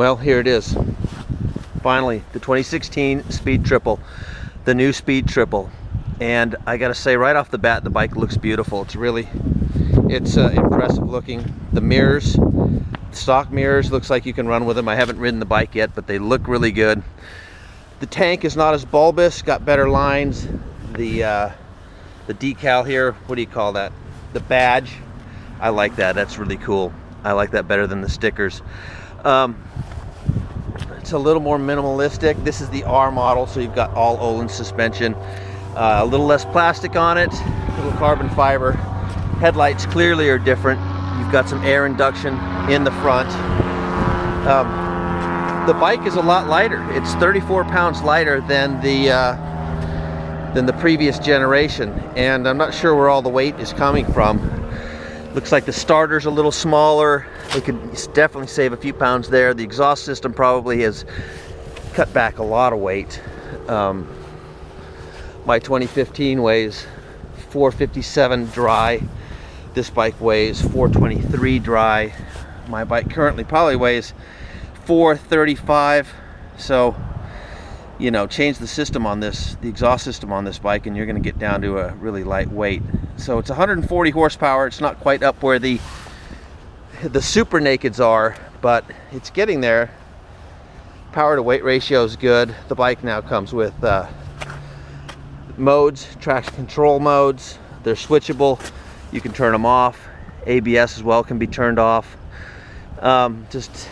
Well, here it is. Finally, the 2016 Speed Triple, the new Speed Triple. And I gotta say, right off the bat, the bike looks beautiful. It's impressive looking. The mirrors, stock mirrors, looks like you can run with them. I haven't ridden the bike yet, but they look really good. The tank is not as bulbous, got better lines. The decal here, what do you call that? The badge, I like that. That's really cool. I like that better than the stickers. It's a little more minimalistic. This is the R model, so you've got all Olin suspension. A little less plastic on it, a little carbon fiber. Headlights clearly are different. You've got some air induction in the front. The bike is a lot lighter. It's 34 pounds lighter than the previous generation, and I'm not sure where all the weight is coming from. Looks like the starter's a little smaller. We could definitely save a few pounds there. The exhaust system probably has cut back a lot of weight. My 2015 weighs 457 dry. This bike weighs 423 dry. My bike currently probably weighs 435. So, you know, change the system on this, the exhaust system on this bike, and you're going to get down to a really light weight. So it's 140 horsepower. It's not quite up where the super nakeds are, but it's getting there. Power to weight ratio is good. The bike now comes with modes, traction control modes. They're switchable. You can turn them off. ABS as well can be turned off. Just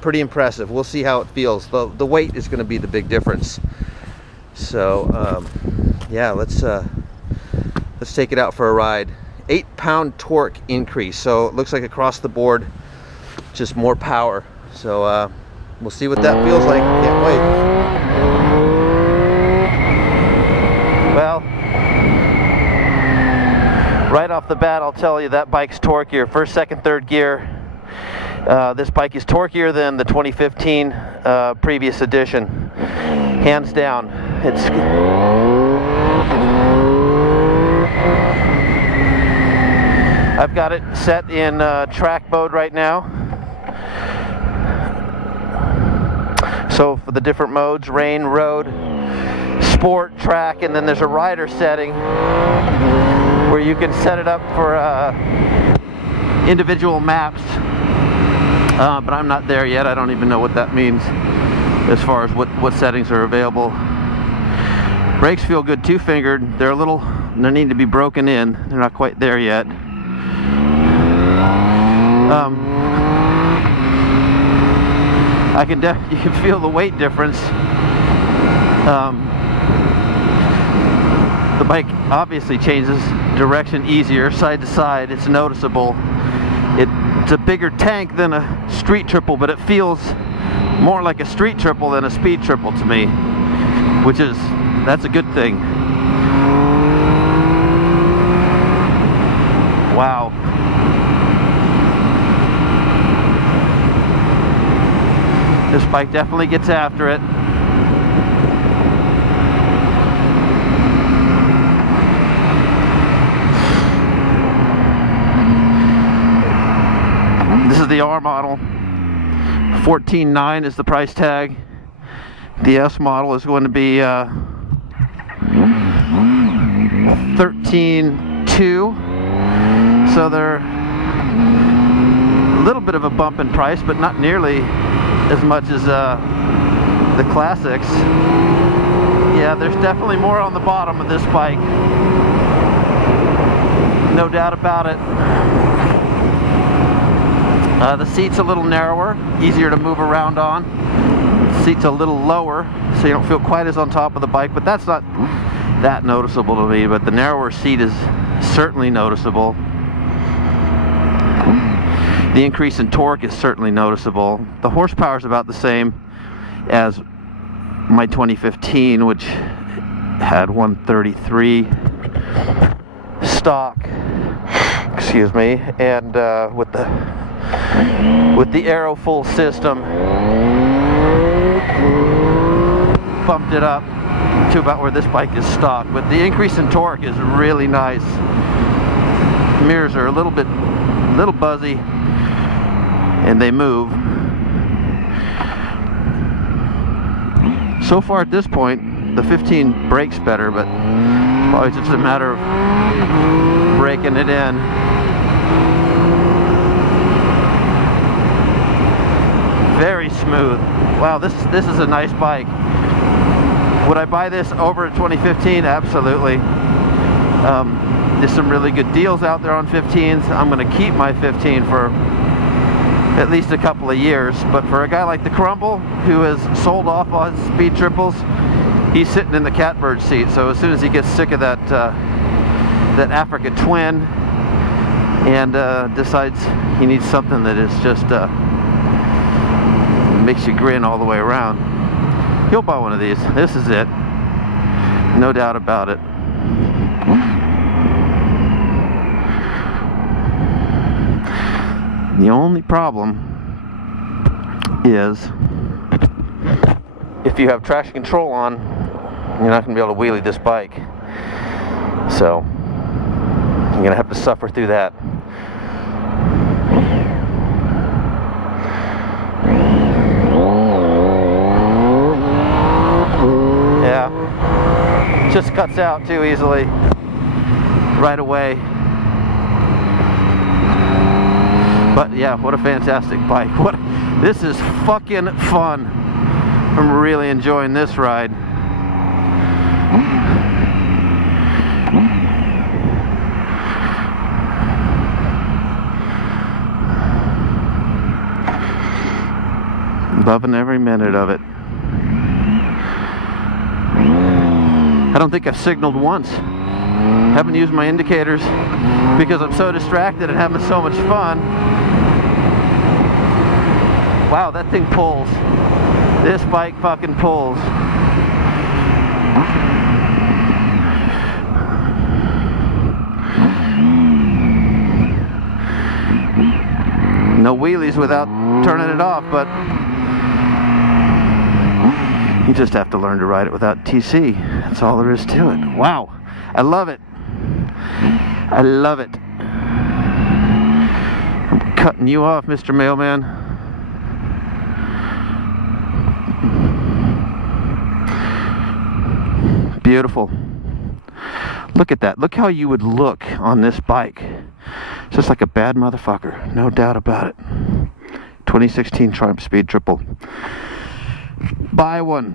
pretty impressive. We'll see how it feels. The weight is going to be the big difference. So yeah, let's take it out for a ride. 8-pound torque increase, so it looks like across the board just more power. So we'll see what that feels like. Can't wait. Well, right off the bat, I'll tell you that bike's torquier. First, second, third gear. This bike is torquier than the 2015 previous edition, hands down. I've got it set in track mode right now. So for the different modes, rain, road, sport, track, and then there's a rider setting where you can set it up for individual maps. But I'm not there yet. I don't even know what that means as far as what settings are available. Brakes feel good, two-fingered. They need to be broken in. They're not quite there yet. You can feel the weight difference. The bike obviously changes direction easier, side to side. It's noticeable. It's a bigger tank than a street triple, but it feels more like a street triple than a speed triple to me, that's a good thing. Wow. This bike definitely gets after it. This is the R model. $14,900 is the price tag. The S model is going to be $13,200. So they're a little bit of a bump in price, but not nearly as much as the classics. Yeah, there's definitely more on the bottom of this bike. No doubt about it. The seat's a little narrower, easier to move around on. The seat's a little lower, so you don't feel quite as on top of the bike, but that's not that noticeable to me. But the narrower seat is certainly noticeable. The increase in torque is certainly noticeable. The horsepower is about the same as my 2015, which had 133 stock. Excuse me, and with the Aero full system, bumped it up to about where this bike is stock. But the increase in torque is really nice. The mirrors are a little buzzy, and they move. So far at this point, the 15 brakes better, but probably just a matter of breaking it in. Very smooth. Wow, this is a nice bike. Would I buy this over a 2015? Absolutely. There's some really good deals out there on 15s. I'm going to keep my 15 for at least a couple of years, but for a guy like the Crumble, who has sold off all his speed triples, he's sitting in the catbird seat. So as soon as he gets sick of that Africa Twin and decides he needs something that is just makes you grin all the way around, he'll buy one of these. This is it, no doubt about it. The only problem is if you have traction control on, you're not going to be able to wheelie this bike. So you're going to have to suffer through that. Yeah, just cuts out too easily right away. But yeah, what a fantastic bike. This is fucking fun. I'm really enjoying this ride. Loving every minute of it. I don't think I've signaled once. Haven't used my indicators because I'm so distracted and having so much fun. Wow, that thing pulls. This bike fucking pulls. No wheelies without turning it off, but you just have to learn to ride it without TC. That's all there is to it. Wow, I love it. I love it. I'm cutting you off, Mr. Mailman. Beautiful. Look at that. Look how you would look on this bike. Just like a bad motherfucker. No doubt about it. 2016 Triumph Speed Triple. Buy one.